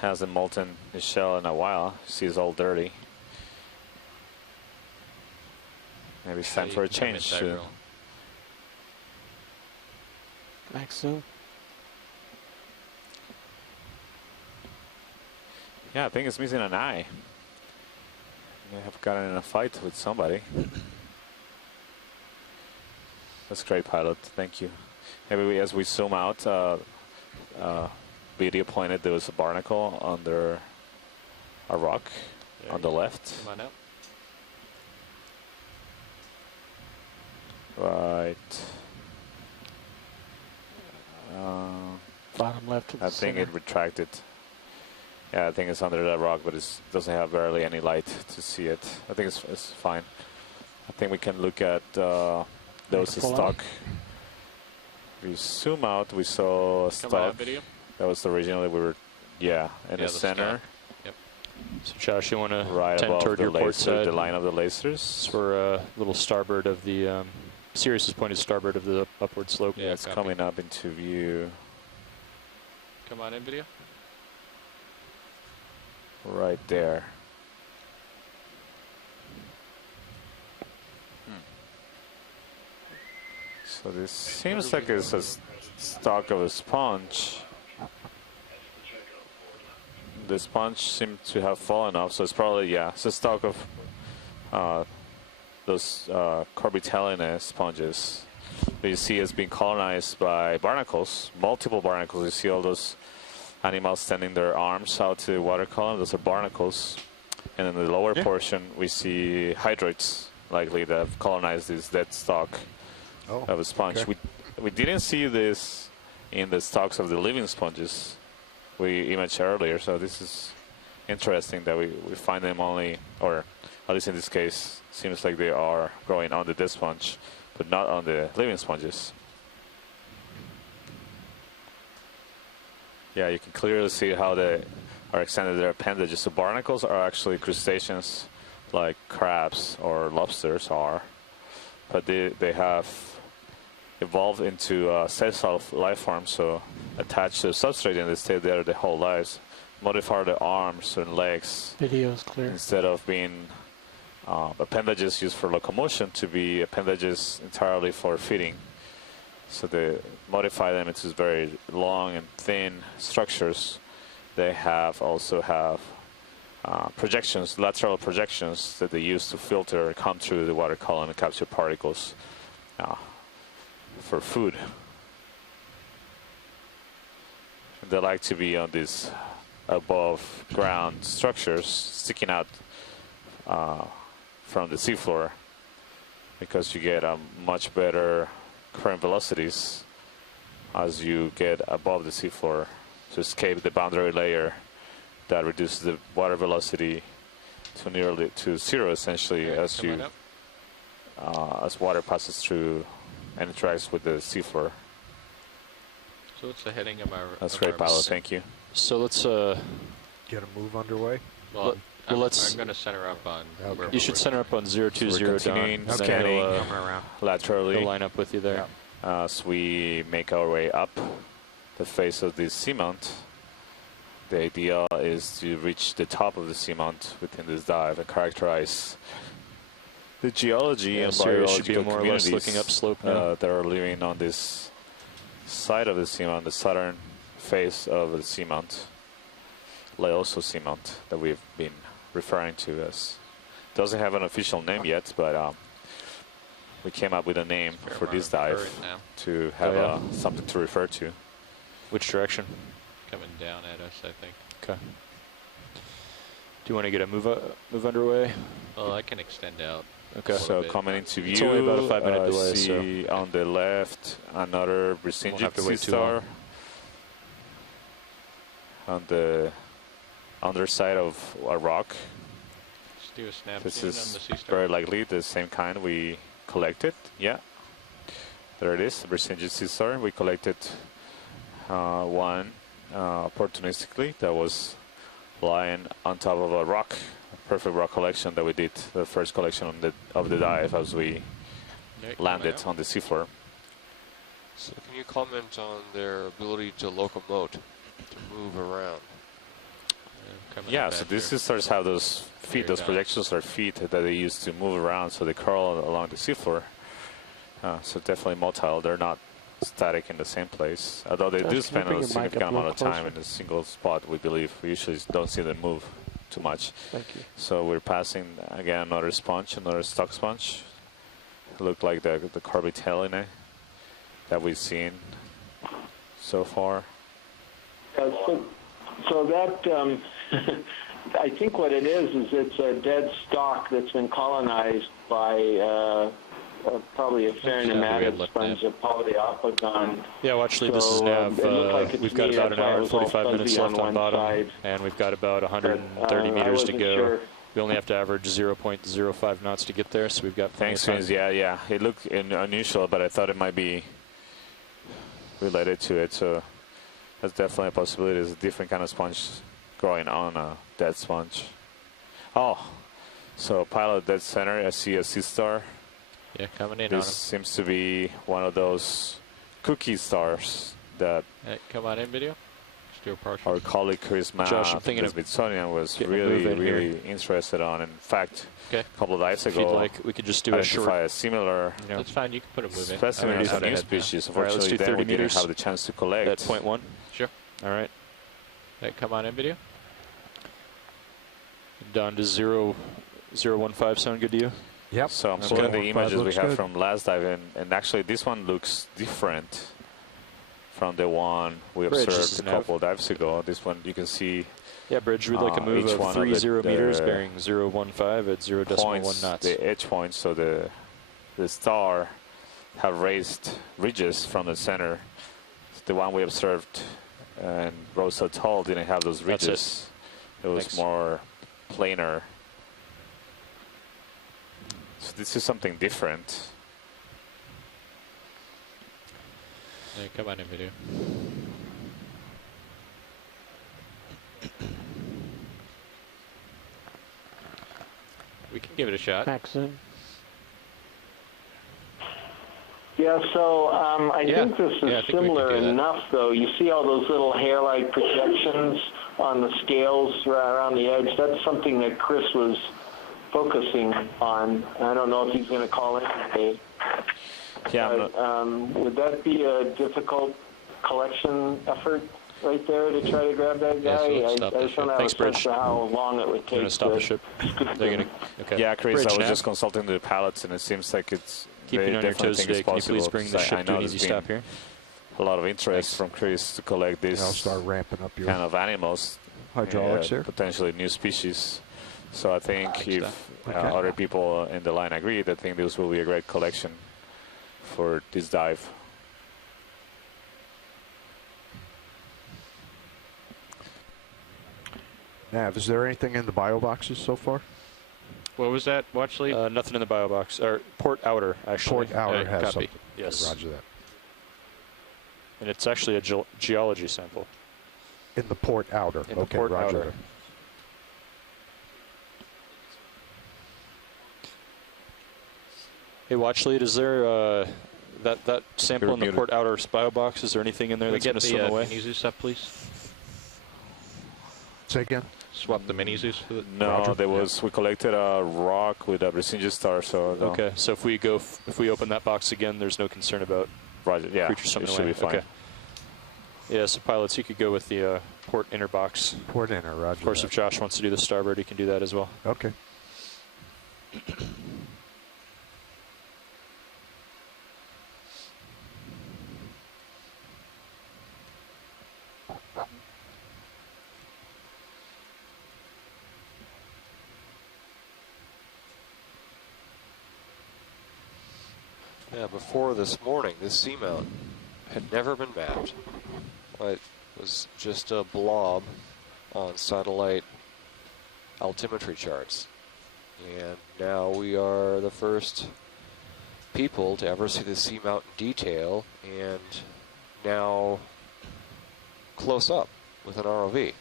Hasn't molten his shell in a while. See, it's all dirty. Maybe it's time for a change. Back soon. Yeah, I think it's missing an eye. May have gotten in a fight with somebody. That's great, pilot. Thank you. Maybe as we zoom out, video pointed there was a barnacle under a rock on the left. Come on out. Right. Bottom left. I think it retracted. Yeah, I think it's under that rock, but it doesn't have barely any light to see it. I think it's fine. I think we can look at those stock. We zoom out, we saw a stock. That was originally we were, in the center. Yep. So Josh, you want to right tend above toward the your port laser, side? the line of the lasers. We're a little starboard of the, Sirius is pointed starboard of the upward slope. Yeah, it's coming up into view. Come on in, video. Right there. So this seems like it's a stalk of a sponge. The sponge seemed to have fallen off, so it's probably, it's a stalk of those Corbitellinus sponges. But you see it's being colonized by barnacles, multiple barnacles. You see all those animals extending their arms out to the water column. Those are barnacles. And in the lower portion, we see hydroids, likely, that have colonized this dead stalk of a sponge. Okay. We didn't see this in the stalks of the living sponges we imaged earlier, so this is interesting that we find them only, or at least in this case, seems like they are growing on the dead sponge, but not on the living sponges. Yeah, you can clearly see how they are extended their appendages. The barnacles are actually crustaceans like crabs or lobsters are, but they have evolved into sessile life forms, so attached to the substrate and they stay there their whole lives. Modify the arms and legs. Video is clear. Instead of being appendages used for locomotion, to be appendages entirely for feeding. So they modify them into very long and thin structures. They also have projections, lateral projections that they use to filter and come through the water column and capture particles for food. And they like to be on these above ground structures sticking out from the seafloor, because you get much better current velocities as you get above the seafloor to escape the boundary layer that reduces the water velocity to nearly to zero, essentially, as water passes through and interacts with the seafloor. So what's the heading of our... That's great, pilot. Thank you. So let's get a move underway. Well, I'm going to center up on... You should center up on 020 continuing, Don. scanning laterally. He'll line up with you there. As we make our way up the face of this seamount, the idea is to reach the top of the seamount within this dive and characterize the geology and biological more or less communities looking upslope now. that are living on this side of the seamount, the southern face of the seamount, Laoso seamount, that we've been referring to as. Doesn't have an official name yet, but we came up with a name for this dive to have something to refer to. Which direction? Coming down at us, I think. Okay. Do you want to get a move underway? Well, I can extend out. Okay. So coming into view, it's only about a 5-minute delay. See on the left another Brisingid sea star on the underside of a rock. Let's do a snap. This is on the sea star. very likely the same kind we collected. Yeah, there it is, the Brisingid sea star. We collected one opportunistically that was lying on top of a rock. Perfect rock collection that we did, the first collection of the dive as we landed on the seafloor. So can you comment on their ability to locomote, to move around? coming Yeah, in so bad these here. sisters have those feet, You're those done. projections are feet that they use to move around, so they curl along the seafloor. So definitely motile. They're not static in the same place, although they Josh, do can you spend bring a your mic significant up a amount little of time in closer? a single spot, we believe. We usually don't see them move too much. Thank you. So we're passing, again, another sponge, another stock sponge. It looked like the Corbiteline that we've seen so far. So that, I think what it is it's a dead stock that's been colonized by probably a Pheronematid sponge, a polyopogon. Yeah, well, actually, this is So, nav. it looked like it We've to got me, about that's an why hour it and was all 45 minutes fuzzy left on on one bottom, side. and we've got about 130 I meters to wasn't go. sure. We only have to average 0.05 knots to get there, so we've got plenty Thanks, of time. Vince. Yeah. It looked unusual, but I thought it might be related to it. So that's definitely a possibility. There's a different kind of sponge growing on a dead sponge. Oh, so pilot dead center. I see a sea star. Yeah, coming in This seems to be one of those cookie stars that on him. Hey, come on in, video. Let's do a partial. our colleague Chris Mapp Josh, I'm from thinking the of Smithsonian was getting a move in here. really interested on. In fact, Okay. a couple of days If you'd ago, like, we could just do a short. identify a similar You know, That's fine. You can put a move in. specimen I'm of gonna a do new that now. species. All right, let's Unfortunately, do then 30 we didn't meters have the chance to collect. at 0.1. Sure. All right. Hey, come on in, video. Down to 0.015 sound good to you? Yep. So I'm Okay. pulling the 0.15 images we looks have good. from last dive, and actually this one looks different from the one we Bridge, this observed is a nav. couple of dives ago. This one you can see Yeah, Bridge, we'd like a move each of one of 30 meters the bearing 0.15 at 0.1 points, knots. the edge points, so the star have raised ridges from the center. The one we observed and Rose Atoll didn't have those That's it. ridges. It was Thanks. more planar. So this is something different. Hey, come on in, video. We can give it a shot. Max zoom. Yeah, so I Yeah. think this is Yeah, I think we can similar do that. enough, though. You see all those little hair-like projections on the scales around the edge. That's something that Chris was focusing on. I don't know if he's going to call in today. Yeah, I'm But, not, would that be a difficult collection effort right there to try to grab that Yeah, guy? so let's stop I the just don't ship. have Thanks, a sense Bridge. of how long it would You're take gonna stop the to ship. scoop They're them. gonna. Okay. yeah, Chris, Bridge I was nav. just consulting the pilots, and it seems like it's Keeping they on your definitely toes think today. it's Can you possible. please bring the because ship I to know an there's easy been stop here? a lot of interest Thanks. from Chris to collect And I'll this start ramping up your kind of animals, hydraulics here. potentially new species. So I think Thanks, if Dan. Okay. other people in the line agree, I think this will be a great collection for this dive. Nav, is there anything in the bio boxes so far? What was that? Watch lead? Nothing in the bio box. Or port outer, actually. Port outer Okay, has copy. something. Yes. Roger that. And it's actually a geology sample. In the port outer. In the Okay, port roger outer. that. Hey, watch lead, is there that sample You're in the muted. port outer bio box? Is there anything in there Can we that's get going to swim the away? mini Zeus up, please? Say again? Swap the mini Zeus for the. No, Roger. there was we collected a rock with a Brazilian star, so no. Okay, so if we open that box again, there's no concern about Roger, yeah, creatures it swimming should away. be fine. Okay. Yeah, so pilots, you could go with the port inner box. Port inner, roger Of course, that. if Josh wants to do the starboard, he can do that as well. Okay. Yeah, before this morning, this seamount had never been mapped. It was just a blob on satellite altimetry charts. And now we are the first people to ever see the seamount in detail, and now close up with an ROV.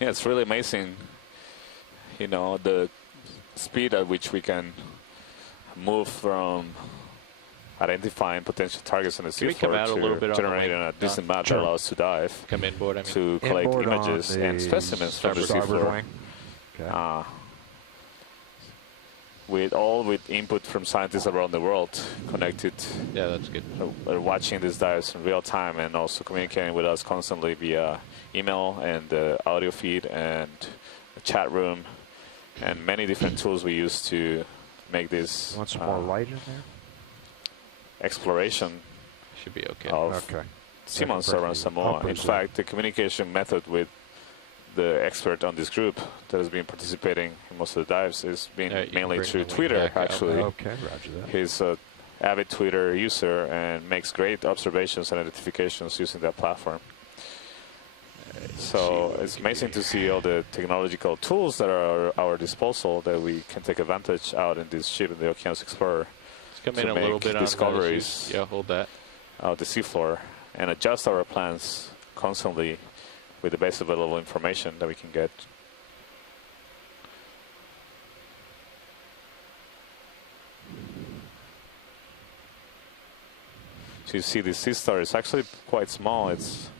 Yeah, it's really amazing, you know, the speed at which we can move from identifying potential targets on the Can we seafloor come out a little bit to on the generate wing, a decent map Sure. that allows us to dive, Come inboard, I mean. to collect Inboard on images and the specimens from the starboard seafloor. wing. Okay. With input from scientists around the world connected, Yeah, that's good. watching these dives in real time and also communicating with us constantly via email and the audio feed and the chat room and many different tools we use to make this Want some more light in there? exploration Should be okay. of Okay. sea monster around Samoa. I'll In presume. fact, the communication method with the expert on this group that has been participating in most of the dives is been You can mainly bring through the wing Twitter, back out. actually. Okay, roger that. He's an avid Twitter user and makes great observations and identifications using that platform. So it's amazing to see all the technological tools that are at our disposal that we can take advantage out in this ship in the Okeanos Explorer Let's come to in a little make bit on discoveries. Yeah, hold that. Out the seafloor and adjust our plans constantly with the best available information that we can get. So you see the sea star is actually quite small. It's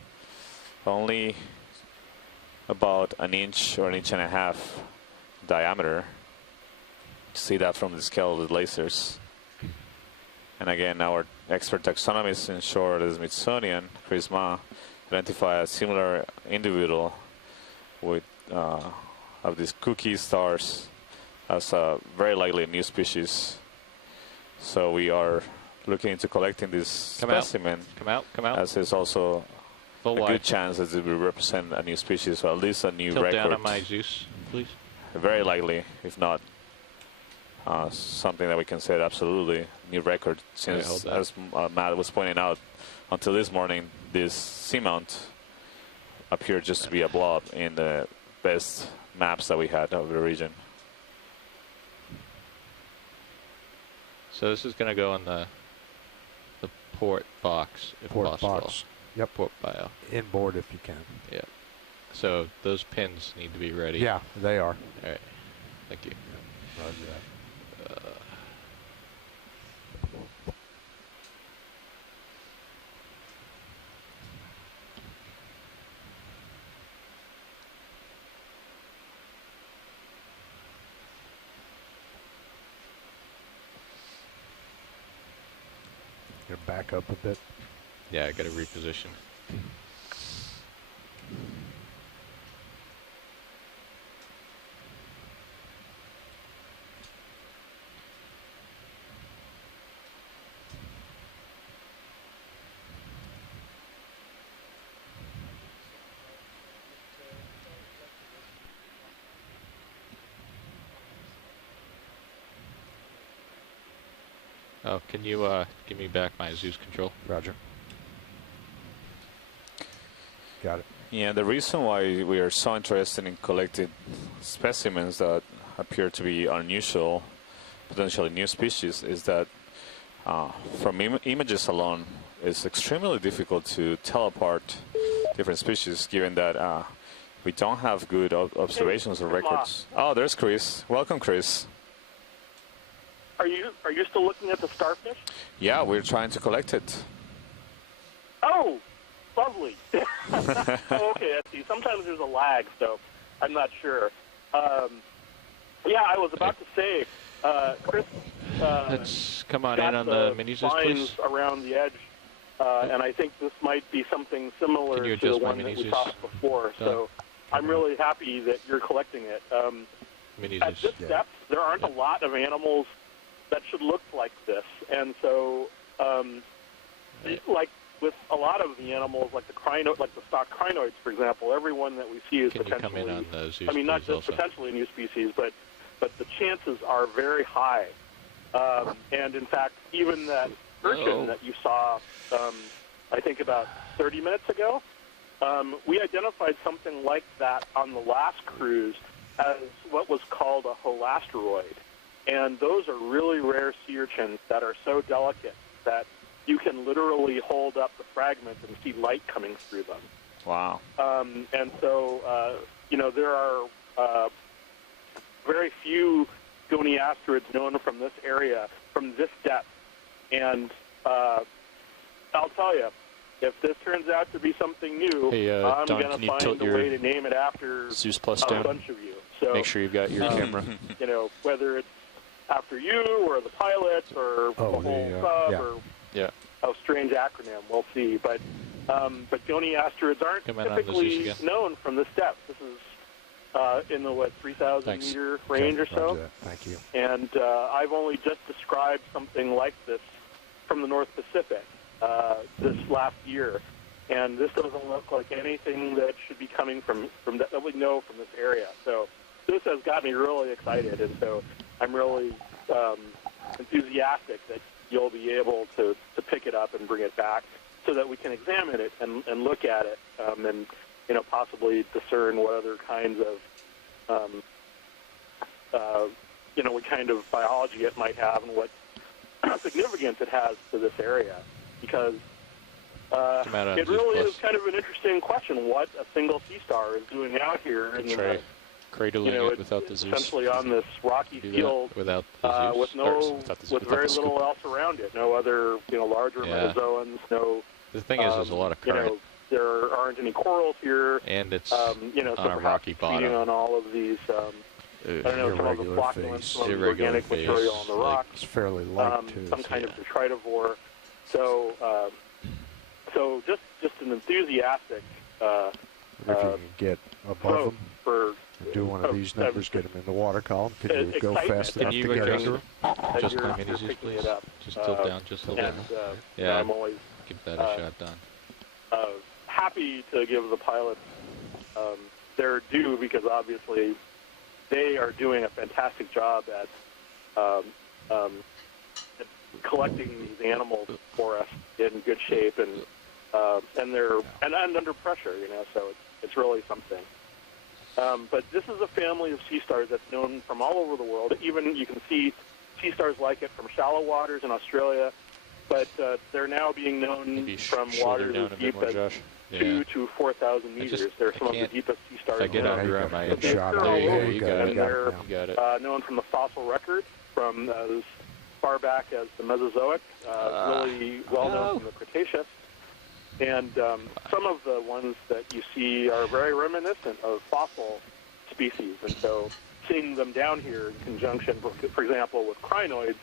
only about an inch or an inch and a half diameter. See that from the scale of the lasers. And again, our expert taxonomist in shore, the Smithsonian, Chris Ma, identified a similar individual with of these cookie stars as a very likely new species. So we are looking into collecting this Come out. specimen, Come out, come out. as is also Full a wide. good chance that it will represent a new species, or at least a new Tilt record. down on my Zeus, please. Very likely, if not something that we can say absolutely new record, since hold that. as Matt was pointing out, until this morning, this seamount appeared just to be a blob in the best maps that we had of the region. So this is going to go in the port box, if Port possible. box. Yep. Port bio. Inboard if you can. Yeah. So those pins need to be ready. Yeah, they are. All right. Thank you. Roger that. Gonna back up a bit. Yeah, I got to reposition. Oh, can you give me back my Zeus control? Roger. Got it. Yeah, the reason why we are so interested in collecting specimens that appear to be unusual, potentially new species, is that from images alone, it's extremely difficult to tell apart different species, given that we don't have good observations or records. Oh, there's Chris. Welcome, Chris. Are you still looking at the starfish? Yeah, we're trying to collect it. Oh, lovely. Oh, okay, I see. Sometimes there's a lag, so I'm not sure. Yeah, I was about to say, Chris. Let's come on got in on the mini Zeus, vines please. around the edge, and I think this might be something similar Can you to the adjust my one that mini we Zeus? saw before. So I'm really happy that you're collecting it. Mini At Zeus. this depth, there aren't a lot of animals that should look like this, and so like with a lot of the animals, like the stock crinoids, for example, every one that we see is Can you come potentially. in on the Zeus, I mean, not please, just also? potentially a new species, but the chances are very high. And in fact, even that urchin that you saw, I think about 30 minutes ago, we identified something like that on the last cruise as what was called a holasteroid. And those are really rare sea urchins that are so delicate that you can literally hold up the fragment and see light coming through them. Wow. And so, there are very few goniastrids known from this area, from this depth. And I'll tell you, if this turns out to be something new, Hey, I'm Don, going can to you tilt find a your way to name it after Zeus Plus a down? bunch of you. So, Make sure you've got your camera. you know, whether it's after you or the pilot or the whole sub yeah. or Yeah. a strange acronym, we'll see. But Goni asteroids aren't Come in on the Zeus typically again. known from this depth. This is in the 3,000 Thanks. meter range or so. Roger that. Thank you. And I've only just described something like this from the North Pacific this last year. And this doesn't look like anything that should be coming from that we know from this area. So this has got me really excited. And so I'm really enthusiastic that you'll be able to pick it up and bring it back so that we can examine it and look at it and, you know, possibly discern what other kinds of you know, what kind of biology it might have and what significance it has to this area. Because it really is kind of an interesting question what a single sea star is doing out here in Try cradling you know, it without the Zeus. essentially on this rocky Do field that without the Zeus. with very little else around it. No other, you know, larger metazoans. No. The thing is, there's a lot of current. You know, there aren't any corals here. And it's you know, so on a perhaps rocky it's feeding bottom. on all of these. I don't know, some of the Irregular flocculants, phase. some of the Irregular organic phase, material on the like- rocks. It's fairly light, too. Some kind of detritivore. So, so just an enthusiastic If you can get above vote them, for do one of these numbers, get them in the water column. Can you go excitement fast that enough Can to you get adjust under them? that just you're my minis, picking please? it up. Just tilt down just a little And bit. yeah, I'm always Give that a shot, Don. happy to give the pilots their due because obviously they are doing a fantastic job at collecting these animals for us in good shape and they're and under pressure, you know. So it's really something. But this is a family of sea stars that's known from all over the world. Even you can see sea stars like it from shallow waters in Australia, but they're now being known Maybe from shoulder waters down as a bit deep more, as Josh. 2 to 4,000 meters. They're some of the can't- deepest sea stars. If I get in the under, I world. might. Good shot. They're There all you go. over, You got it. and Got they're it now. You got it. known from the fossil record from as far back as the Mesozoic, really well known from the Cretaceous. And some of the ones that you see are very reminiscent of fossil species. And so seeing them down here in conjunction, for example, with crinoids,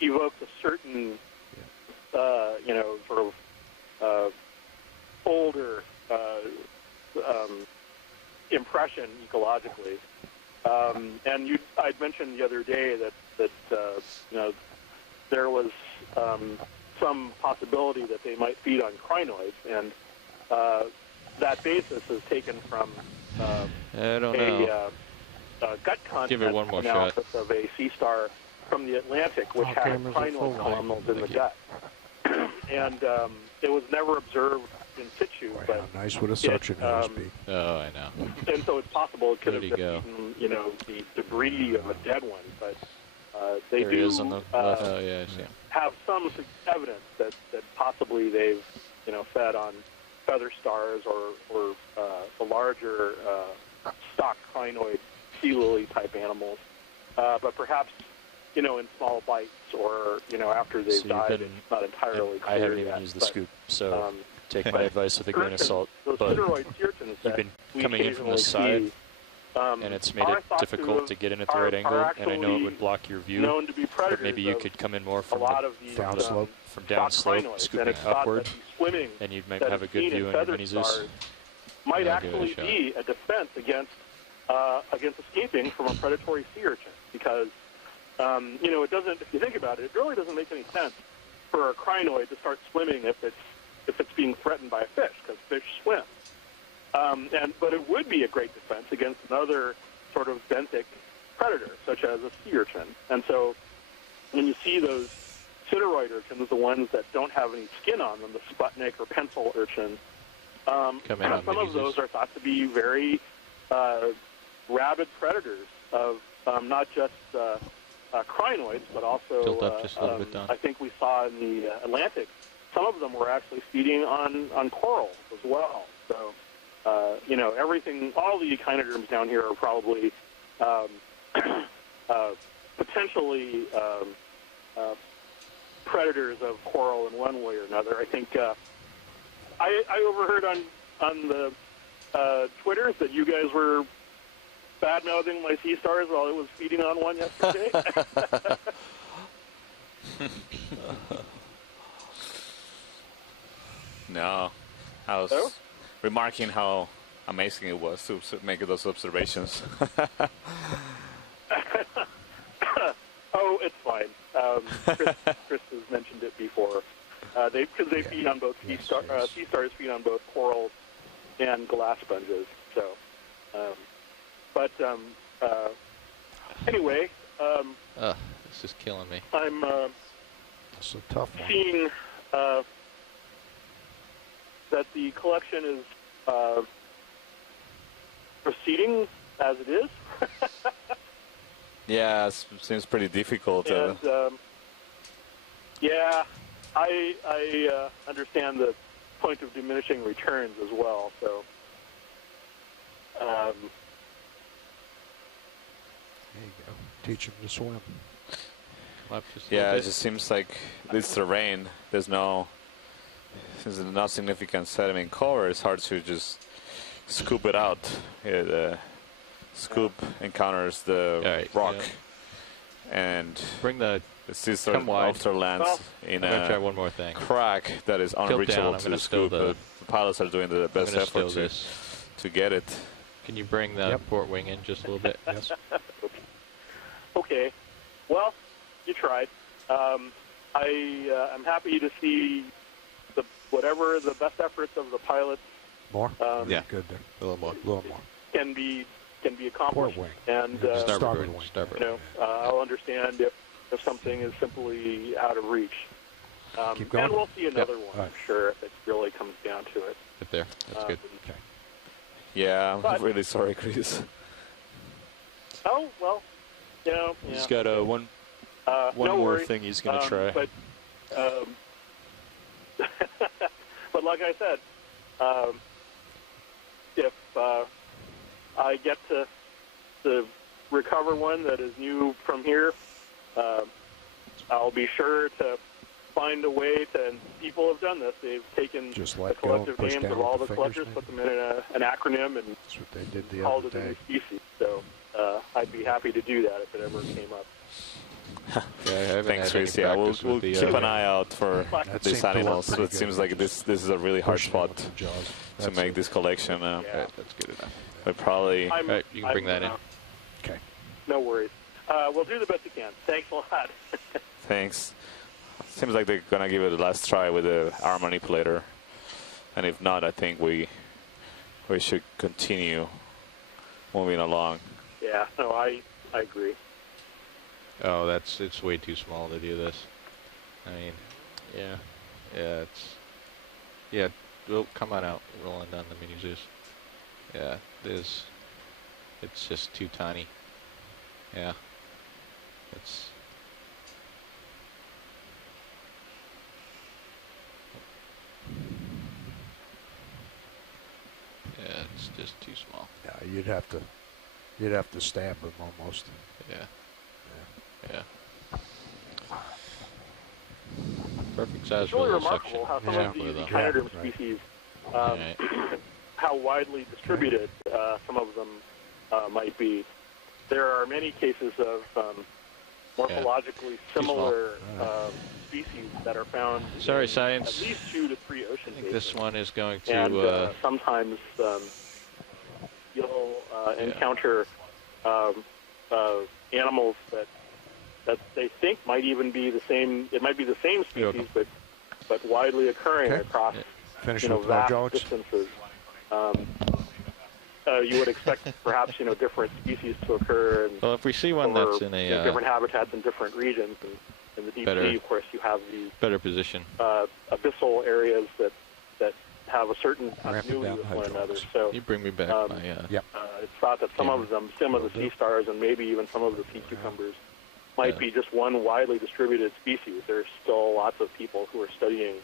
evokes a certain, you know, sort of older impression ecologically. And I'd mentioned the other day that you know, there was some possibility that they might feed on crinoids, and that basis is taken from I don't know. a gut content Give it one more analysis of a sea star from the Atlantic, which All had cameras are crinoid full. columnals in the gut. And it was never observed in situ, Boy, but how nice would a suction hose be? Oh, I know. and so it's possible it could have Where'd he just go? eaten, you know, the debris of a dead one. But they There he do is on the left. Oh, yeah, I see. have some evidence that possibly they've, you know, fed on feather stars or the larger stock crinoid sea lily type animals. But perhaps, you know, in small bites or, you know, after they've So you've died, been- it's not entirely clear I haven't even yet. used the But, scoop, so take my advice with a grain of urchins, salt. Those But pteroid urchins you've that been we coming in from the occasionally side, see, and it's made are it thought difficult to get in at the are- right are angle, and I know it actually would block your view. known to be predators But maybe you of could come in more a from lot the of these downslope. from stock downslope, crinoids, and scooping it's thought upward, that the swimming and you might that have a is good seen view in on your feather mini Zeus. stars might I'll give it a actually shot. be a defense against escaping from a predatory sea urchin, because you know, it doesn't. If you think about it, it really doesn't make any sense for a crinoid to start swimming if it's being threatened by a fish, because fish swim. But it would be a great defense against another sort of benthic predator, such as a sea urchin. And so when you see those pteroid urchins, the ones that don't have any skin on them, the Sputnik or pencil urchin, Come in on some of minis. those are thought to be very rabid predators of not just crinoids, but also, Tilt up just a little bit, Don. I think we saw in the Atlantic, some of them were actually feeding on coral as well. So, you know, everything, all the echinoderms down here are probably potentially predators of coral in one way or another. I think I overheard on the Twitters that you guys were bad-mouthing my sea stars while I was feeding on one yesterday. No, I was Oh? remarking how amazing it was to make those observations. Oh, it's fine. Chris has mentioned it before. Because they feed on both sea stars feed on both coral and glass sponges. So, anyway, This is killing me. I'm It's a tough one. seeing that the collection is proceeding as it is. Yeah, it seems pretty difficult. And yeah, I understand the point of diminishing returns as well. So, There you go. Teach them to swim. Come up just a Yeah, little it bit. just seems like this terrain, there's not significant sediment cover, it's hard to just scoop it out. Yeah, the scoop encounters the Alright, rock, yeah. and Bring the. the sea Come star wide. after lands Well, in I'm gonna try a one more thing. crack that is Tilt unreachable down, I'm to gonna stow scoop. the- The pilots are doing the I'm best gonna stow effort this. to get it. Can you bring the Yep. port wing in just a little bit? Yes. okay. Well, you tried. I'm happy to see whatever the best efforts of the pilots More? Yeah. Good there. A little more. A little more. can be accomplished. Port wing. And Starboard wing. Starboard. I'll understand if something is simply out of reach. Keep going. And we'll see another All one, right. I'm sure, if it really comes down to it. Right there. That's good. Okay. Yeah, But- I'm really sorry, Chris. Oh, well, He's got one no more worries. thing he's going to try. But, but like I said, if I get to recover one that is new from here, I'll be sure to find a way to, and people have done this, they've taken Just the let go, collective push names down of with all the the fingers, collectors, maybe. put them in an acronym, and That's what they did the called other it a new day. species. So I'd be happy to do that if it ever came up. Yeah, I haven't Thanks, had any Chris. Yeah, we'll practice with the, keep an eye out for That these seemed to work animals. pretty It seems good. like this is a really hard Pushing them spot with the jaws. to That's make it. this collection. Yeah. Right, that's good enough. But probably, I'm, Right, you can bring that in. Okay. No worries. We'll do the best we can. Thanks a lot. thanks. Seems like they're gonna give it a last try with the arm manipulator, and if not, I think we should continue moving along. Yeah, no, I agree. Oh, it's way too small to do this. I mean, yeah, well, come on out, rolling down the mini Zeus. Yeah, it's just too tiny. Yeah, it's. Yeah, it's just too small. Yeah, you'd have to stab them almost. Yeah. Yeah. Perfect size It's for a really little remarkable section. how some Yeah. of these For the- echinoderm Yeah, right. species, Right. how widely distributed some of them might be. There are many cases of morphologically similar species that are found Sorry, in science. at least 2 to 3 ocean I think basins. this one is going to. And sometimes you'll encounter animals that they think might even be the same. It might be the same You're species, but widely occurring Okay. across Finish you know with blow vast jogs. distances. You would expect perhaps different species to occur in, Well, if we see one over, that's in a different habitats in different regions. And in the deep better- sea, of course, you have these better position. abyssal areas that have a certain Ramp it continuity down, with high one another. jogs. So You bring me back my. Yep. it's thought that some Camera. of them, some of the sea stars, and maybe even some of the sea cucumbers, might Yeah. be just one widely distributed species. There's still lots of people who are studying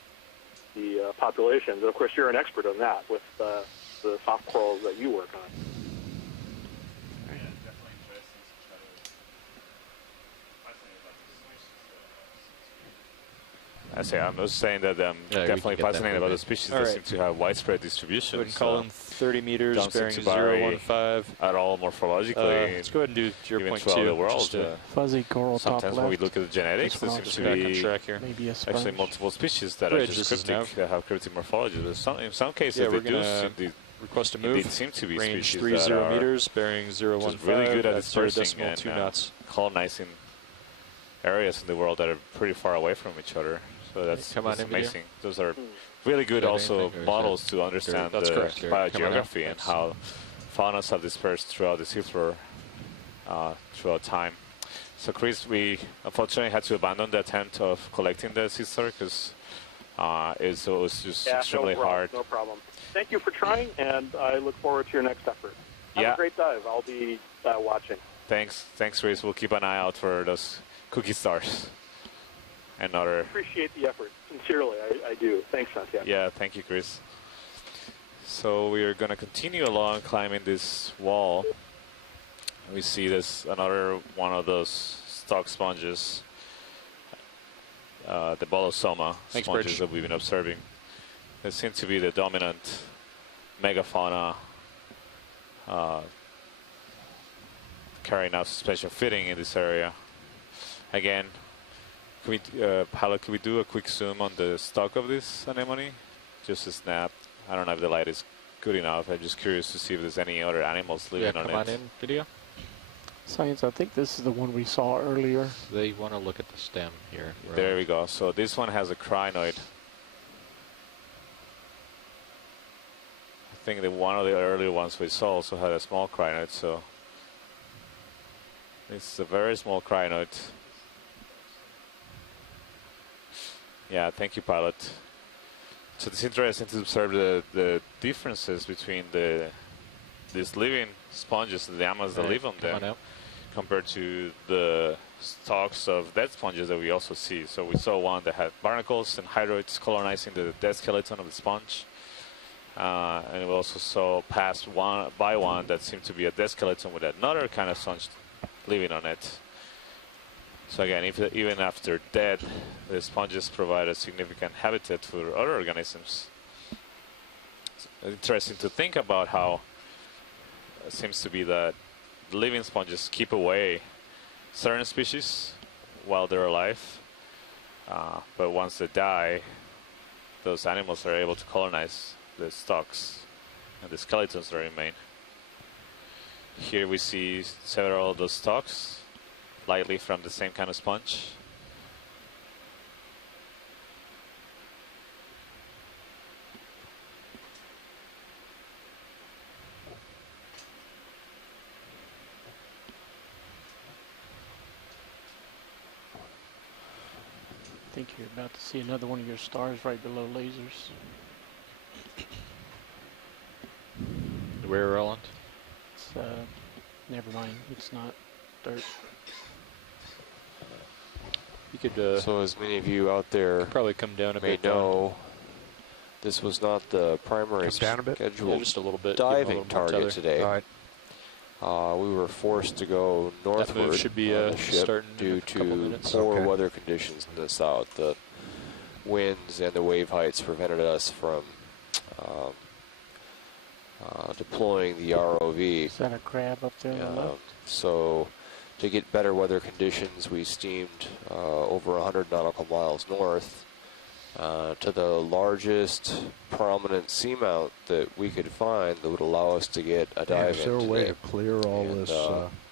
the populations, and of course, you're an expert on that with the soft corals that you work on. I'm not saying that I'm Yeah, we definitely can get that fascinated about moving. the species All that right. seem to have widespread distribution. Go ahead and call in 30 meters, don't seem bearing to vary 015. at all morphologically. Let's go ahead and do even 0.2. throughout the world. just to Fuzzy coral top Sometimes left. when we look at the genetics, This there one seems just to back on be track here. Maybe a sponge. actually multiple species that Bridge, are just this is cryptic, that have cryptic morphology. In some cases, Yeah, they we're do gonna indeed, request a indeed move. seem to be Range species 30 that are meters, bearing just 015. really good at That's 0 dispersing decimal and 2 knots. colonizing areas in the world that are pretty far away from each other. So that's, Come on, that's NVIDIA. amazing. Those are really good Is that also anything, or is models to understand That's the correct, Gary. Come on now. biogeography and Thanks. how faunas have dispersed throughout the seafloor throughout time. So Chris, we unfortunately had to abandon the attempt of collecting the sea star because it was just extremely hard. No problem. Thank you for trying, and I look forward to your next effort. Have Yeah. a great dive. I'll be watching. Thanks, Chris. We'll keep an eye out for those cookie stars and other. Appreciate the effort. Sincerely, I do. Thanks, Santiago. Yeah, thank you, Chris. So we are going to continue along climbing this wall. We see this another one of those stock sponges, the Bolosoma Thanks, sponges Bridge. that we've been observing. They seem to be the dominant megafauna carrying out suspension fitting in this area. Again, can we, Paolo, can we do a quick zoom on the stalk of this anemone? Just a snap. I don't know if the light is good enough. I'm just curious to see if there's any other animals living Yeah, on come it. on in, video. Science, I think this is the one we saw earlier. They want to look at the stem here. There we go. So this one has a crinoid. I think that one of the earlier ones we saw also had a small crinoid. So it's a very small crinoid. Yeah, thank you, Pilot. So it's interesting to observe the differences between these living sponges and the animals that live on Come on them out. compared to the stalks of dead sponges that we also see. So we saw one that had barnacles and hydroids colonizing the dead skeleton of the sponge. And we also saw pass one that seemed to be a dead skeleton with another kind of sponge living on it. So again, even after dead, the sponges provide a significant habitat for other organisms. It's interesting to think about how it seems to be that living sponges keep away certain species while they're alive, but once they die, those animals are able to colonize the stalks and the skeletons that remain. Here we see several of those stalks, likely from the same kind of sponge. I think you're about to see another one of your stars right below lasers. Where, Roland? It's, never mind. It's not dirt. You could So as many of you out there probably come down a may bit. know, this was not the primary Come down a bit? scheduled Yeah, just a little bit. Give 'em a diving little more target tether. today. All right. We were forced to go That move northward should be on the ship starting in due a couple to minutes. poor Okay. weather conditions in the south. The winds and the wave heights prevented us from deploying the ROV. Is that a crab up there on the left? So to get better weather conditions, we steamed over 100 nautical miles north to the largest prominent seamount that we could find that would allow us to get a Yeah, dive is there a in way today. to clear all And, this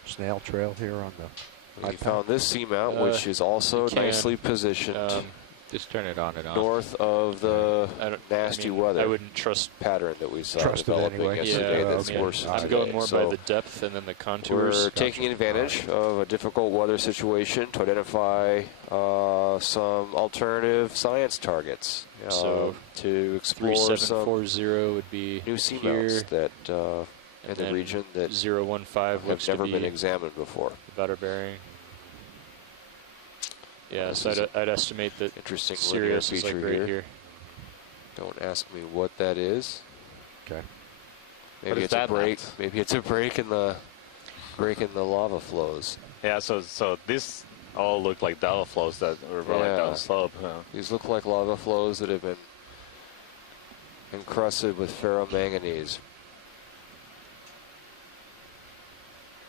snail trail here on the We found this seamount, which is also you can, nicely positioned Just turn it on and off. north of the I nasty mean, weather I wouldn't trust. pattern that we saw Trust it developing anyway. yesterday. Yeah, That's I mean, worse I'm today. going more So by the depth and then the we're contours. taking advantage of a difficult weather situation to identify some alternative science targets So to explore some 3740 would be new here. seamounts that in and the then region that 015 looks have never to been be examined before. about our bearing. Yeah, This so is I'd estimate that Interesting linear Sirius is like feature right here. here. Don't ask me what that is. Okay. Maybe is it's a that, break. Matt? Maybe it's a break in the lava flows. Yeah, so this all look like lava flows that were rolling down the slope. These look like lava flows that have been encrusted with ferromanganese.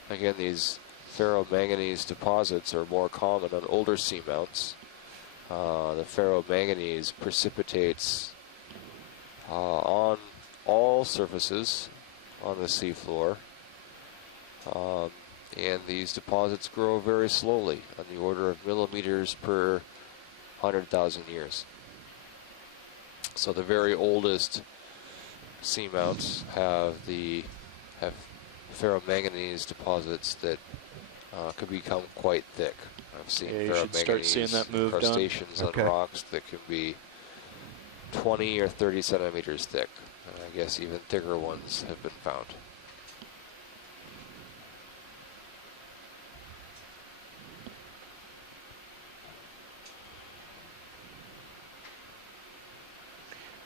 Again, these ferromanganese deposits are more common on older seamounts. The ferromanganese precipitates on all surfaces on the seafloor. And these deposits grow very slowly, on the order of millimeters per 100,000 years. So the very oldest seamounts have ferromanganese deposits that could become quite thick. I've seen you should start seeing that move crustaceans on rocks that can be 20 or 30 centimeters thick. And I guess even thicker ones have been found.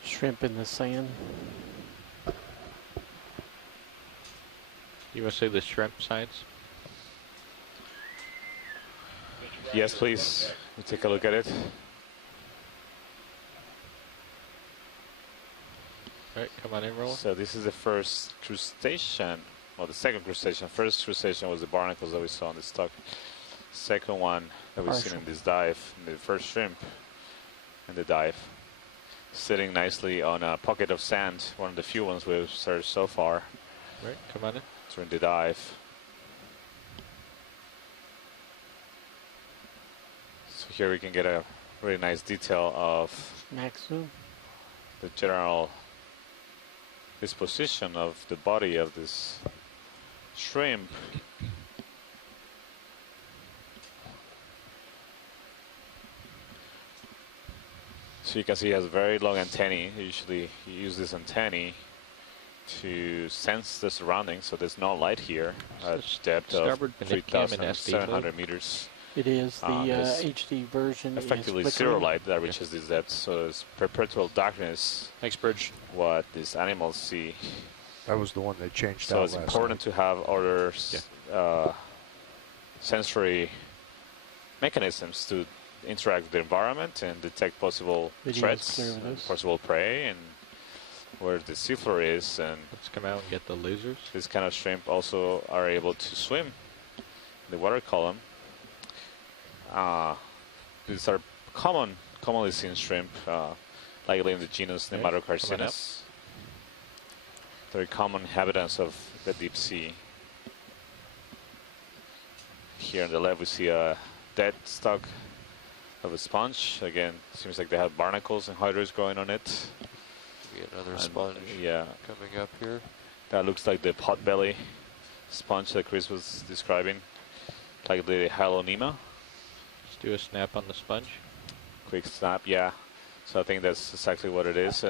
Shrimp in the sand. You want to say the shrimp sides? Yes, please. We'll take a look at it. All right, come on in, roll. So this is the first crustacean, well, the second crustacean. First crustacean was the barnacles that we saw on the stock. Second one that we've seen in this dive, the first shrimp in the dive, sitting nicely on a pocket of sand, one of the few ones we've searched so far. Right, come on in. During the dive. So here we can get a really nice detail of Max zoom. the general disposition of the body of this shrimp. So you can see he has very long antennae. Usually you use this antennae to sense the surroundings, so there's no light here at depth of 3,700 meters. It is. The HD version effectively is zero light that reaches these depths, so it's perpetual darkness. Thanks, Bridge. What these animals see. That was the one they changed So out it's last important to have other sensory mechanisms to interact with the environment and detect possible threats, possible prey, and where the seafloor is. And let's come out and get the lasers. This kind of shrimp also are able to swim in the water column. These are commonly seen shrimp, likely in the genus Nematocarcinus. Very common inhabitants of the deep sea. Here on the left we see a dead stock of a sponge. Again, seems like they have barnacles and hydras growing on it. Another sponge coming up here. That looks like the potbelly sponge that Chris was describing, like the Halonema. Let's do a snap on the sponge. Quick snap, yeah. So I think that's exactly what it is.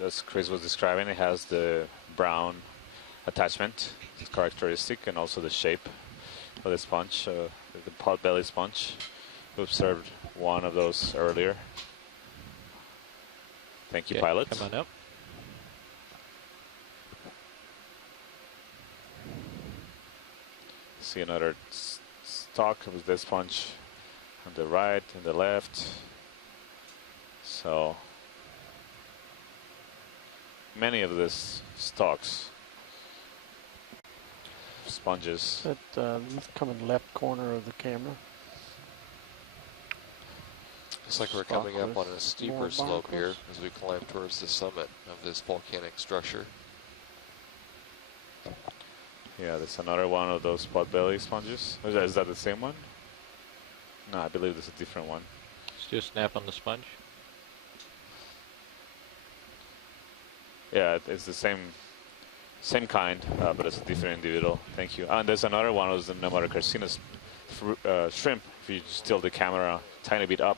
As Chris was describing, it has the brown attachment, it's characteristic, and also the shape of the sponge, the potbelly sponge. We observed one of those earlier. Thank you, pilot. Come on up. See another stock with this sponge on the right and the left. So many of these stalks, sponges. That coming left corner of the camera. Looks like we're coming up on a steeper slope here as we climb towards the summit of this volcanic structure. Yeah, there's another one of those potbelly sponges. Is that the same one? No, I believe there's a different one. Let's do a snap on the sponge. Yeah, it's the same kind, but it's a different individual. Thank you. And there's another one of the Nematocarcinus shrimp. If you just tilt the camera a tiny bit up,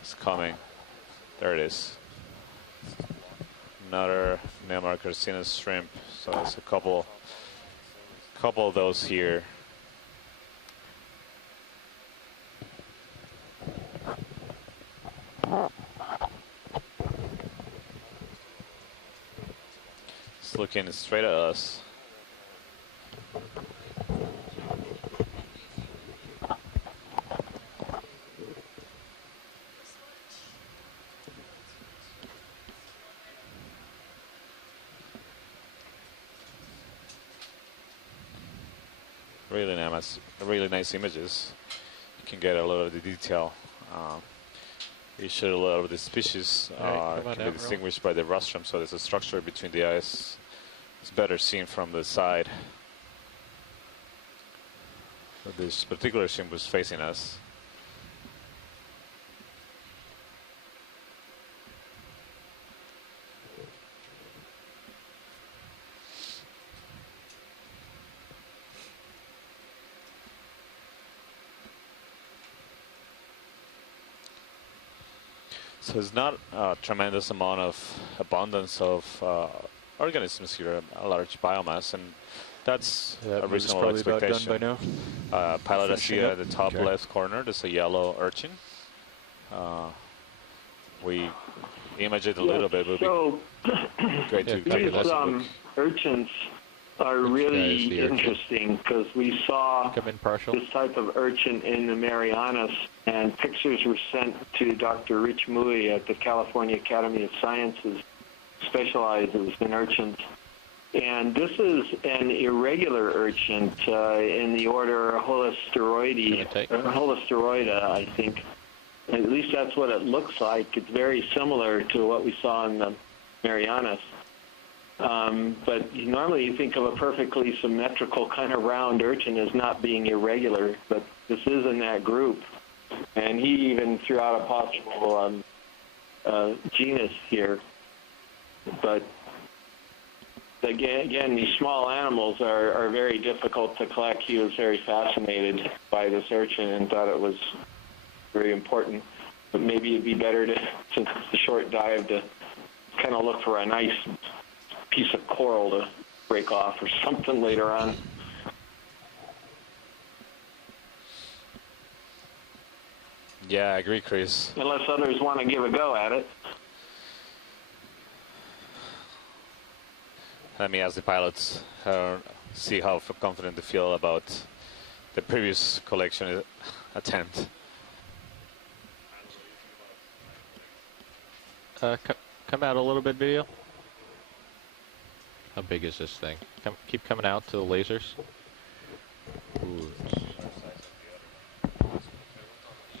it's coming. There it is. Another Nematocarcinus shrimp. So there's a couple of those here. It's looking straight at us. really nice images. You can get a lot of the detail. You show a lot of the species can be distinguished by the rostrum, so there's a structure between the eyes. It's better seen from the side. So this particular shrimp was facing us. So there's not a tremendous amount of abundance of organisms here, a large biomass, and that's a reasonable expectation. About done by now. Pilot, I see at the top left corner, there's a yellow urchin. We image it a little bit. It would be great to take a look. Urchins are really interesting because we saw this type of urchin in the Marianas, and pictures were sent to Dr. Rich Mui at the California Academy of Sciences, specializes in urchins. And this is an irregular urchin in the order Holosteroida, I think. At least that's what it looks like. It's very similar to what we saw in the Marianas. But normally you think of a perfectly symmetrical kind of round urchin as not being irregular, but this is in that group. And he even threw out a possible genus here. But again, these small animals are very difficult to collect. He was very fascinated by this urchin and thought it was very important. But maybe it'd be better to, since it's a short dive, to kind of look for a nice piece of coral to break off or something later on. Yeah, I agree, Chris. Unless others want to give a go at it. Let me ask the pilots, see how confident they feel about the previous collection attempt. Come out a little bit, video. How big is this thing? Keep coming out to the lasers. Ooh.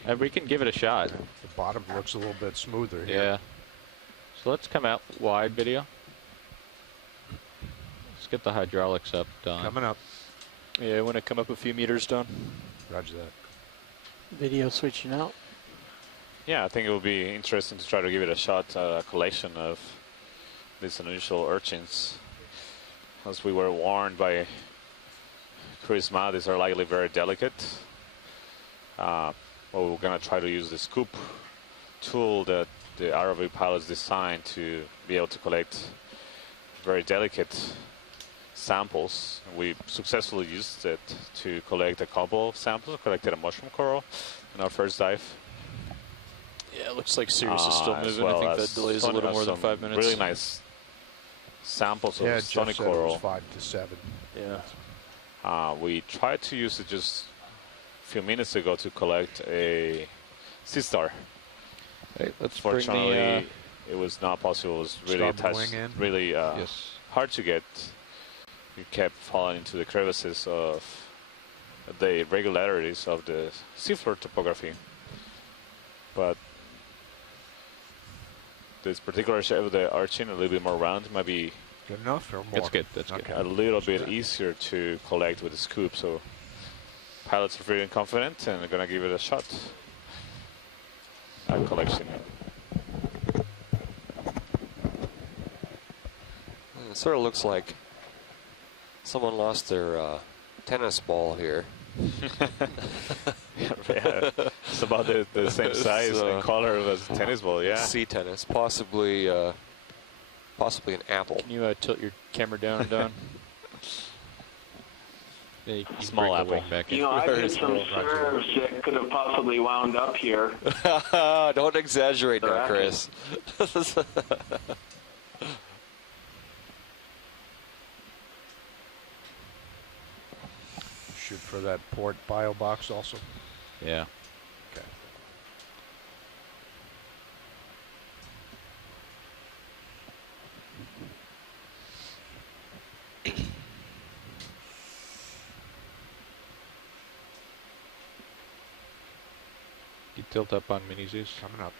And we can give it a shot. The bottom looks a little bit smoother here. Yeah. So let's come out wide, video. Let's get the hydraulics up, Don. Coming up. Yeah, I want to come up a few meters, Don. Roger that. Video switching out. Yeah, I think it would be interesting to try to give it a shot at a collection of these unusual urchins. As we were warned by Chris Ma, these are likely very delicate. Well, we're going to try to use the scoop tool that the ROV pilots designed to be able to collect very delicate samples. We successfully used it to collect a couple of samples. Collected a mushroom coral in our first dive. Yeah, it looks like Sirius is still moving. I think that delays a little more than 5 minutes. Really nice samples of stony Jeff said coral. it was 5 to 7. Yeah. We tried to use it just a few minutes ago to collect a sea star. Hey, let's Fortunately, it was not possible. It was really hard to get. It kept falling into the crevices of the irregularities of the seafloor topography. But this particular shape of the arching, a little bit more round, might be good enough or more? That's good. That's good. A little bit easier to collect with the scoop. So pilots are feeling confident and are going to give it a shot. A collection. It sort of looks like someone lost their tennis ball here. Yeah, it's about the same size and color as a tennis ball, yeah. Sea tennis, possibly an apple. Can you tilt your camera down, Don? Yeah, small apple. You know, I did some serves that could have possibly wound up here. Don't exaggerate now, Chris. Shoot for that port bio box also. Yeah. Okay. tilt up on Mini Zeus. Coming up.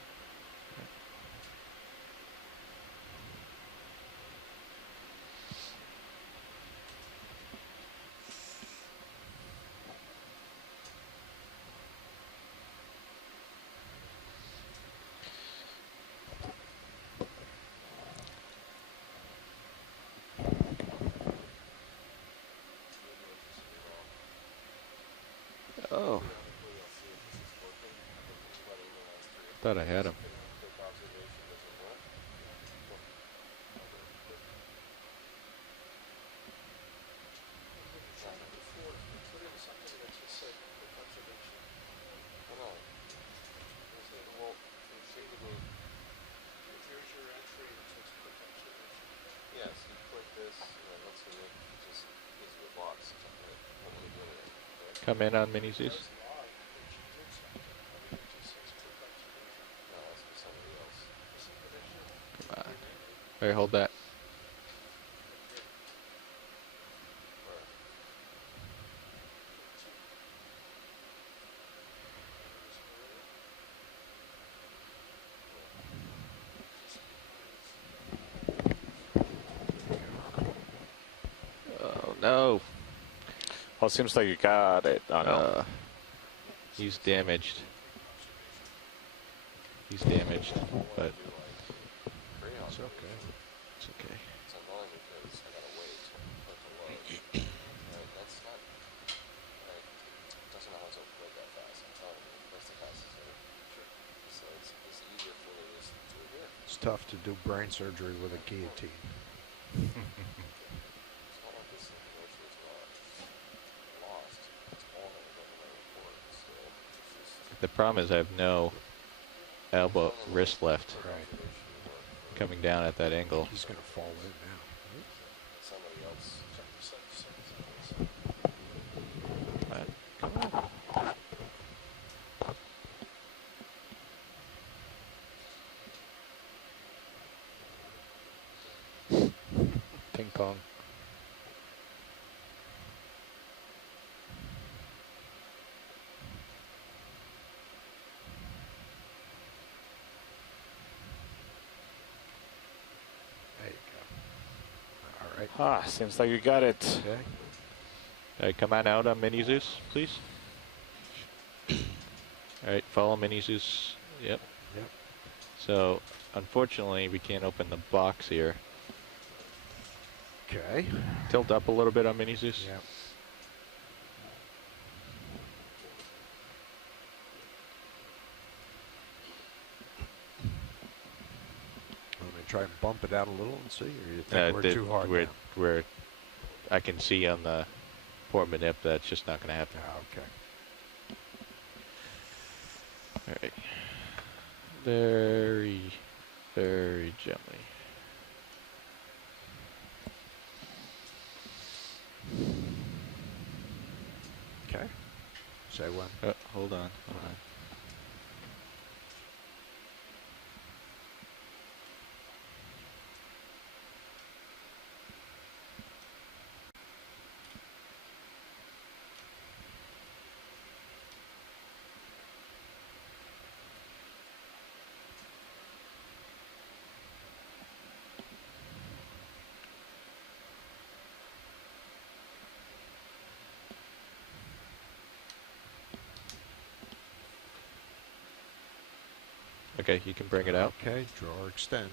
Oh. Thought I had him. Yes, you click this, and let's say it just gives you a box. What will you do with it? Come in on Mini Zeus. No, that's for somebody else. Come on. All right, hold that. Oh no. Well, it seems like you got it. Oh no. He's damaged. He's damaged, but It's okay. it's okay. It's annoying because I gotta wait for it to load. Right, that's not. Right, it doesn't know how to upload that fast. I'm telling you, that's the fastest way. Sure. So it's easier for me to just do it here. It's tough to do brain surgery with a guillotine. It's not like this information is not lost. It's all in the report. So it's just The problem is I have no elbow wrist left Right. coming down at that angle. He's going to fall in now. somebody else. Ping pong. There you go. All right. Ah, seems like you got it. Okay. All right, come on out on Mini Zeus, please. All right, follow Mini Zeus. Yep. Yep. So, unfortunately, we can't open the box here. Okay. Tilt up a little bit on Mini Zeus. Yep. Want me to try and bump it out a little and see, or you think we're too hard now? We're, I can see on the port manip that's just not going to happen. Ah, okay. All right. Very, very gently. Okay. Say when. Hold on. Hold on. Okay, you can bring it out. Okay, draw, extend.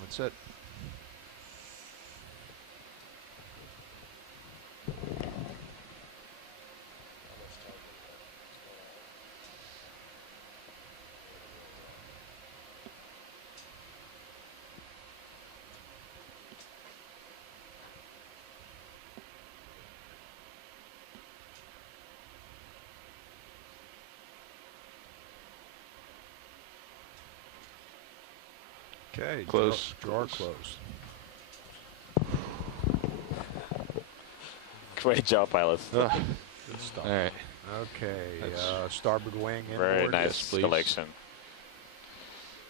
That's it. Okay, Close. Drawer closed. Great job, pilots. Good stuff. All right. Okay, That's starboard wing inboard. Very nice yes, please. selection.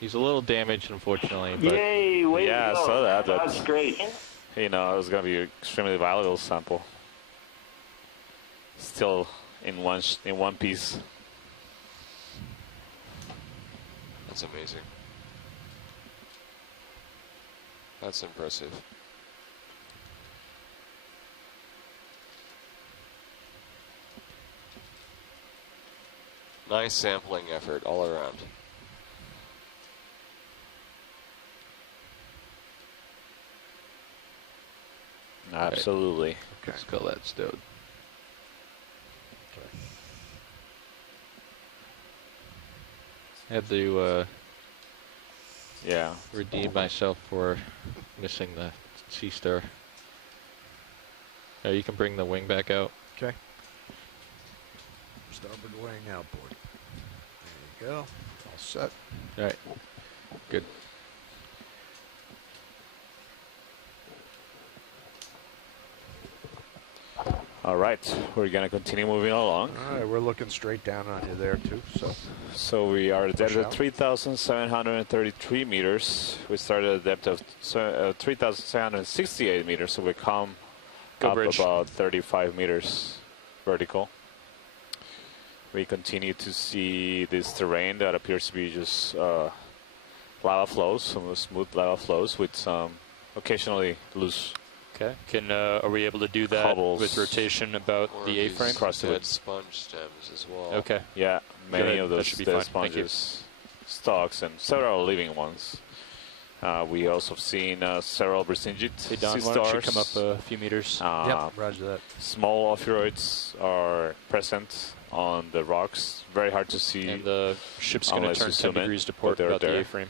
He's a little damaged, unfortunately. But Yay! Way Yeah, to I go. saw that. That's great. You know, it was going to be an extremely valuable sample. Still in one piece. That's amazing. That's impressive. Nice sampling effort all around. Absolutely. Okay. let's call that stowed. I had to Yeah. redeem myself for missing the sea star. You can bring the wing back out. Okay. Starboard wing outboard. There you go. All set. All right. Good. All right, we're gonna continue moving along. All right, we're looking straight down on you there too. So we are at a depth Push of out. 3,733 meters. We started at a depth of 3,768 meters, so we come Go up bridge. about 35 meters vertical. We continue to see this terrain that appears to be just lava flows, some smooth lava flows with some occasionally loose. Okay. Are we able to do that Cobbles. with rotation about Or the these A-frame? Across the dead wood. sponge stems as well. Okay. Yeah, many Good. of That those should be dead fine. Thank you. sponges, stalks, and several living ones. We also have seen several Brisingite Hey, Don, sea why don't you stars. come up a few meters? Yep. Roger that. Small ophiuroids are present on the rocks. Very hard to see. And the ship's going to unless turn you 10 zoom in, degrees to but port they're about the there. A-frame.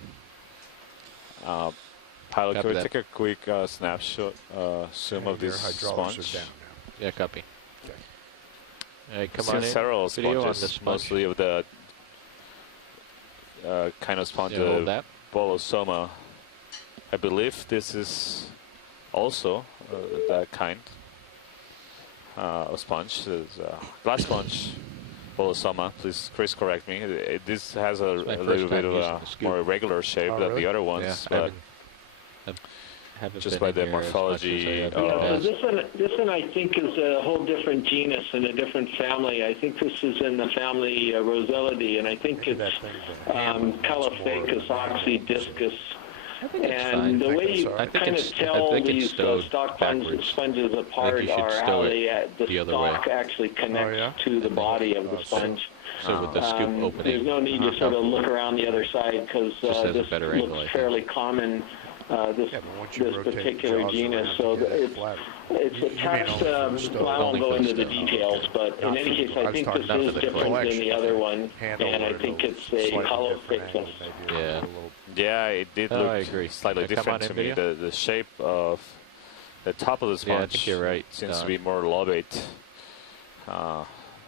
Pilot, Copy could we that. take a quick snapshot, zoom of Your this hydraulics sponge? are down now. Yeah, copy. Okay. All right, come Seen on in. several Video on sponges, this sponge. mostly of the kind of sponge, Yeah, hold that. Bolosoma. I believe this is also that kind of sponge. It's glass sponge, Bolosoma. Please, Chris, correct me. This has a my little first bit time of using a the scoop. more irregular shape Oh, than really? the other Yeah, ones, I but haven't just been by in the here as much as morphology I have of- in the Yeah, so past. this one I think is a whole different genus and a different family. I think this is in the family Roselidae, and I think Maybe that it's thing's a hammer. It's Caliphacus more- oxydiscus. I think it's And fine. the think way that's you all right. I think kind of it's- I tell think it's these stowed stock backwards. sponges apart you should are stow how it the the other way. stalk actually connects yeah? to the body of the Oh, so- sponge. So with the scoop There's opening, no need to sort of look around the other side because Just has a this better angle, I looks think. fairly common. This Yeah, but once you this rotate the particular jaws genus, around so to get it it's flatter. it's You mean attached. only for the stove? I won't Only go for the into the stove. details, but in Not any for case, the- I I was think talking this not is for the different than collection. the other one, Handle and I or think it'll it's a slightly different Caliphacus. angle, maybe Yeah. a little- yeah, it did Oh, look I agree. slightly Yeah, come different on to in, me. video. The shape of the top of the Yeah, I sponge think you're right, seems to Don. be more lobate,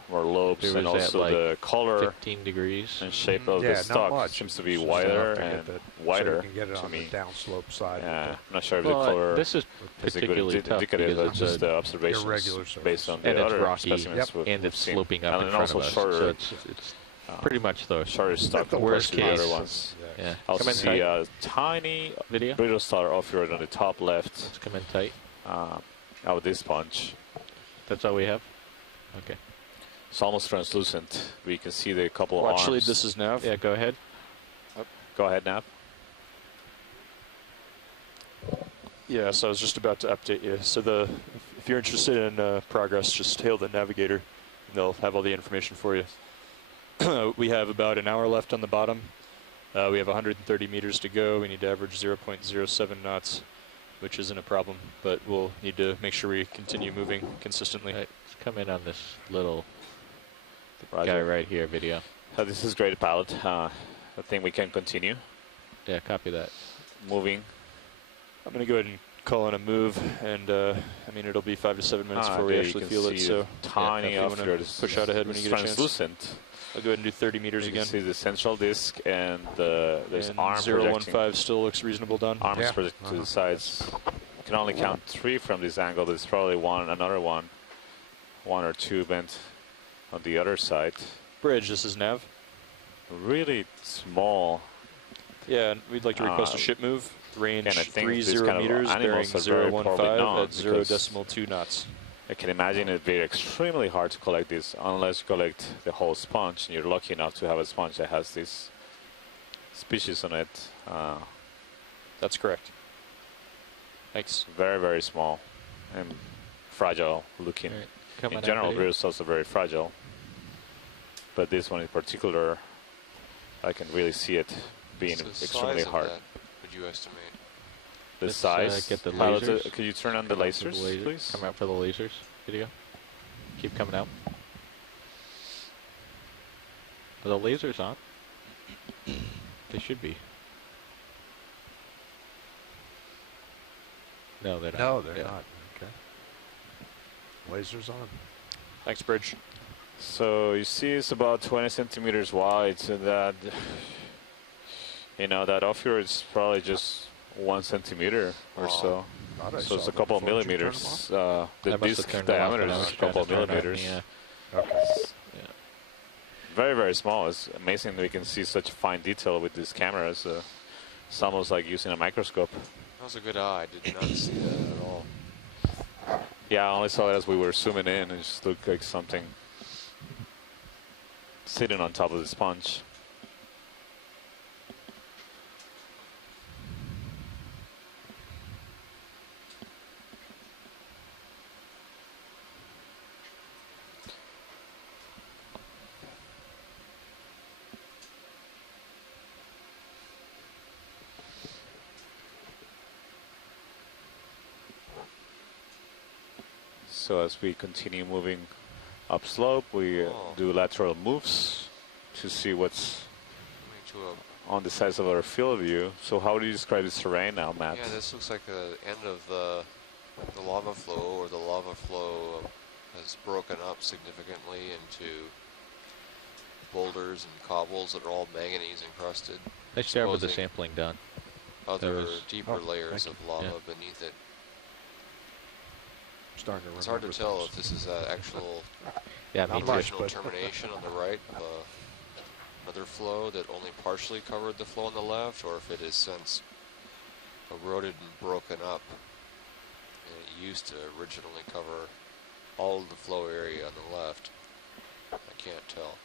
more lobes, There and was that, also like, the color 15 degrees. and shape of Yeah, the not stalk much. seems to be It's just wider enough to get and that- wider So you can get it to on me. the downslope side. Yeah, I'm not sure if Well, the color this is is a good particularly tough indicative, because but just it's the observations irregular surface. based on and the it's other rocky, specimens Yep. we've and it's seen. sloping up and in then front also of us. shorter, So it's pretty much the shorter stock The compared worst to the other case. ones. yeah. I also Come in see tight. a tiny Video. brittle star ophiuroid on the top left Let's come in tight. of this sponge. That's all we have. Okay. It's almost translucent. We can see the couple Well, of actually, arms. this is Nav. Yeah, go ahead. Go ahead, Nap. Yeah, so I was just about to update you. So if you're interested in progress, just hail the navigator, and they'll have all the information for you. We have about an hour left on the bottom. We have 130 meters to go. We need to average 0.07 knots, which isn't a problem, but we'll need to make sure we continue moving consistently. All right, let's come in on this little guy Roger. right here. Video. This is great, pilot. I think we can continue Yeah, copy that. moving. I'm going to go ahead and call in a move, and I mean, it'll be 5 to 7 minutes before we there you actually can feel it, see so tiny if you wanna ophiuroid. push out ahead when It's you get a chance. translucent. I'll go ahead and do 30 meters You again. can see the central disc and there's And arm 015 projecting. still looks reasonable, Don. Arms Yeah. projected to the sides. You can only count 3 from this angle. There's probably another one or two bent on the other side. Bridge, this is Nav. Really small Yeah, and we'd like to request a ship move. Range and I think 30 these kind of meters, bearing animals are very 015 poorly known at because 0.2 knots. I can imagine it'd be extremely hard to collect this unless you collect the whole sponge, and you're lucky enough to have a sponge that has this species on it. That's correct. Thanks. Very, very small and fragile looking. Right. In general, Beer is also very fragile. But this one in particular, I can really see it being extremely hard. Would you estimate? The Let's, size. get the How lasers. does it, could you turn on the lasers, please? Come out for the lasers. Here you go. Keep coming out. Are the lasers on? They should be. No, they're not. No, they're not. Okay. Lasers on. Thanks, Bridge. So you see it's about 20 centimeters wide, so that, you know, that off-here is probably just 1 centimeter or so. So it's a couple of millimeters. The disc diameter is a couple of millimeters. Okay. Yeah. Very, very small. It's amazing that we can see such fine detail with these cameras. It's almost like using a microscope. That was a good eye. I did not see that at all. Yeah, I only saw it as we were zooming in. It just looked like something sitting on top of the sponge. So as we continue moving upslope, we do lateral moves to see what's on the sides of our field of view. So how do you describe this terrain now, Matt? Yeah, this looks like the end of the lava flow, or the lava flow has broken up significantly into boulders and cobbles that are all manganese encrusted. Nice job with the sampling done. Other deeper layers of lava beneath it. It's hard to tell if this is an actual original termination on the right of another flow that only partially covered the flow on the left, or if it has since eroded and broken up. And it used to originally cover all of the flow area on the left. I can't tell.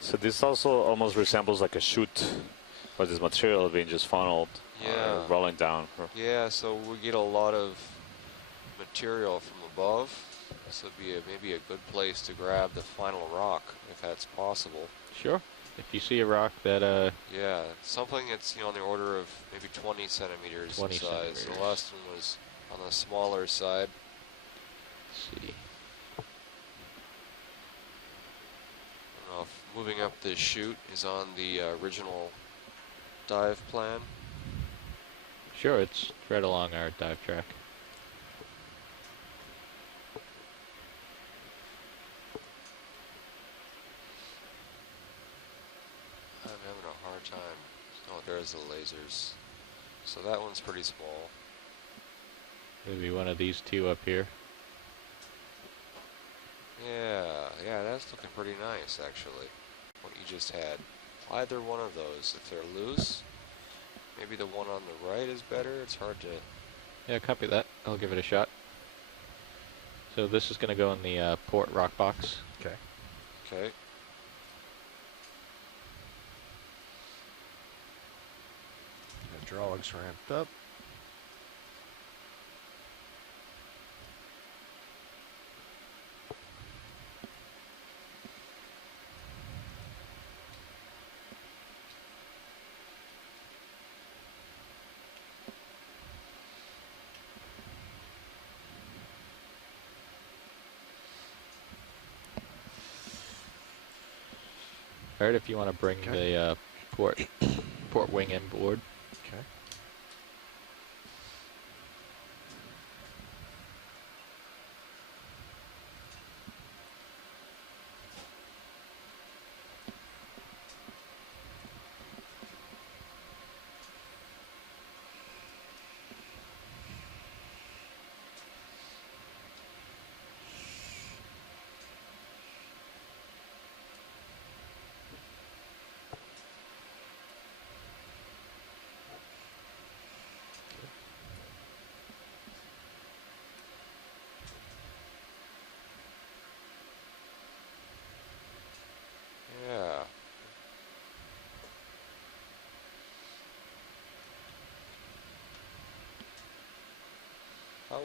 So this also almost resembles like a chute, where this material being just funneled, rolling down. Yeah, so we get a lot of material from above. This would be maybe a good place to grab the final rock, if that's possible. Sure. If you see a rock that yeah, something that's on the order of maybe 20 centimeters in size. The last one was on the smaller side. Let's see. I don't know if moving up this chute is on the original dive plan. Sure, it's right along our dive track. I'm having a hard time. Oh, there's the lasers. So that one's pretty small. Maybe one of these two up here. Yeah, that's looking pretty nice, actually. What you just had. Either one of those, if they're loose, maybe the one on the right is better. It's hard to... Yeah, copy that. I'll give it a shot. So this is going to go in the port rock box. Okay. Okay. Hydraulics ramped up. Alright, if you want to bring the port wing in board. Okay.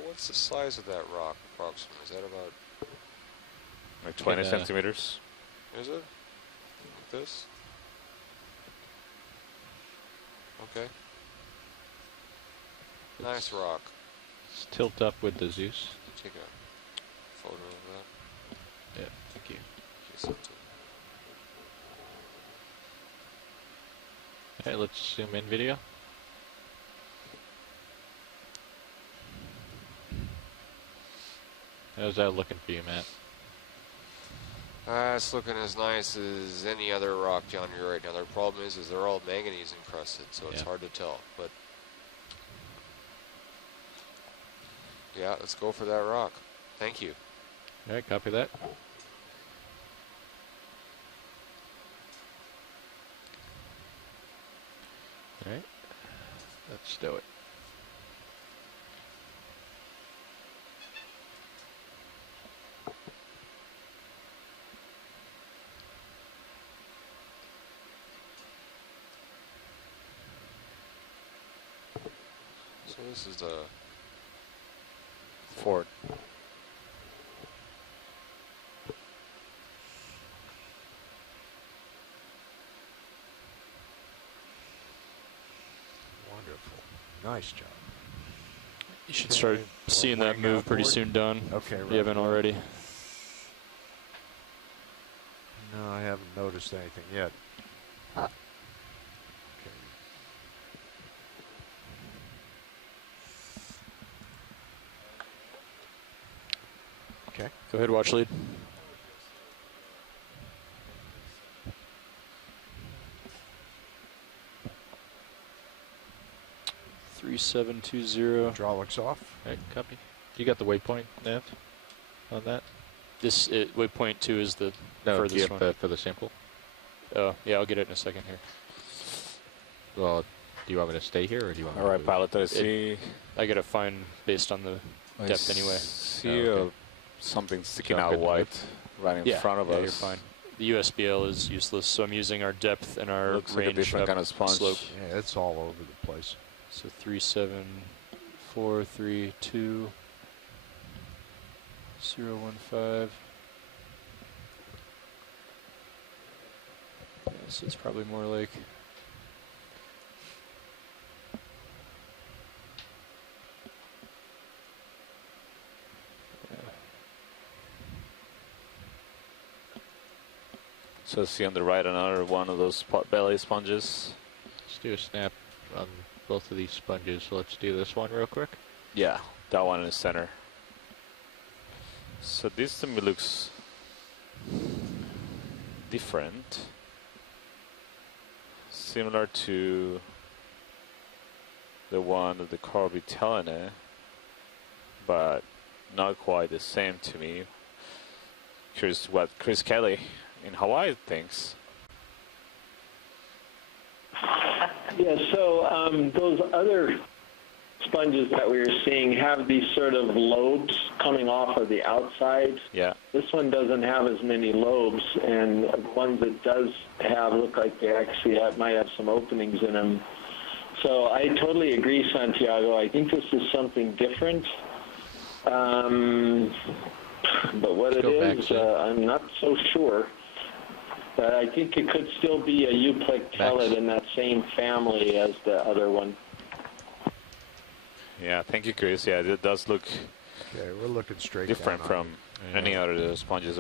What's the size of that rock approximately? Is that about Like 20 centimeters. Is it? Like this? Okay. Nice rock. Let's tilt up with the Zeus. Take a photo of that. Yeah, thank you. Okay, let's zoom in video. How's that looking for you, Matt? It's looking as nice as any other rock down here right now. The problem is they're all manganese encrusted, so it's hard to tell. But yeah, let's go for that rock. Thank you. All right, copy that. All right, let's do it. So this is the Ford. Wonderful. Nice job. You should start seeing that move pretty soon, Don. Okay, if you haven't already. No, I haven't noticed anything yet. Okay. Go ahead, watch lead. (3720) Hydraulics off. All right, copy. You got the waypoint, Nav, on that? This waypoint 2 is the No, furthest one. for the sample. Oh, yeah, I'll get it in a second here. Well, do you want me to stay here, or do you want me All right, to pilot, I see. I gotta find based on the depth anyway. See okay. something sticking So out good to white right in front of us. You're fine. The USBL is useless, so I'm using our depth and our Looks like a range different up kind of sponge. slope. Yeah, it's all over the place. So 37432 015. Yeah, so it's probably more like So see on the right another one of those pot belly sponges. Let's do a snap on both of these sponges. So let's do this one real quick. Yeah, that one in the center. So this to me looks different. Similar to the one of the Corby Telene, but not quite the same to me. Curious what Chris Kelly in Hawaii thinks. Yeah, so those other sponges that we were seeing have these sort of lobes coming off of the outside. Yeah. This one doesn't have as many lobes, and the ones that does have look like they actually might have some openings in them. So I totally agree, Santiago. I think this is something different. But what Let's it go back is, to- I'm not so sure. But I think it could still be a Euplectellid in that same family as the other one. Yeah, thank you, Chris. Yeah, it does look Okay, we're looking straight different down on from any other sponges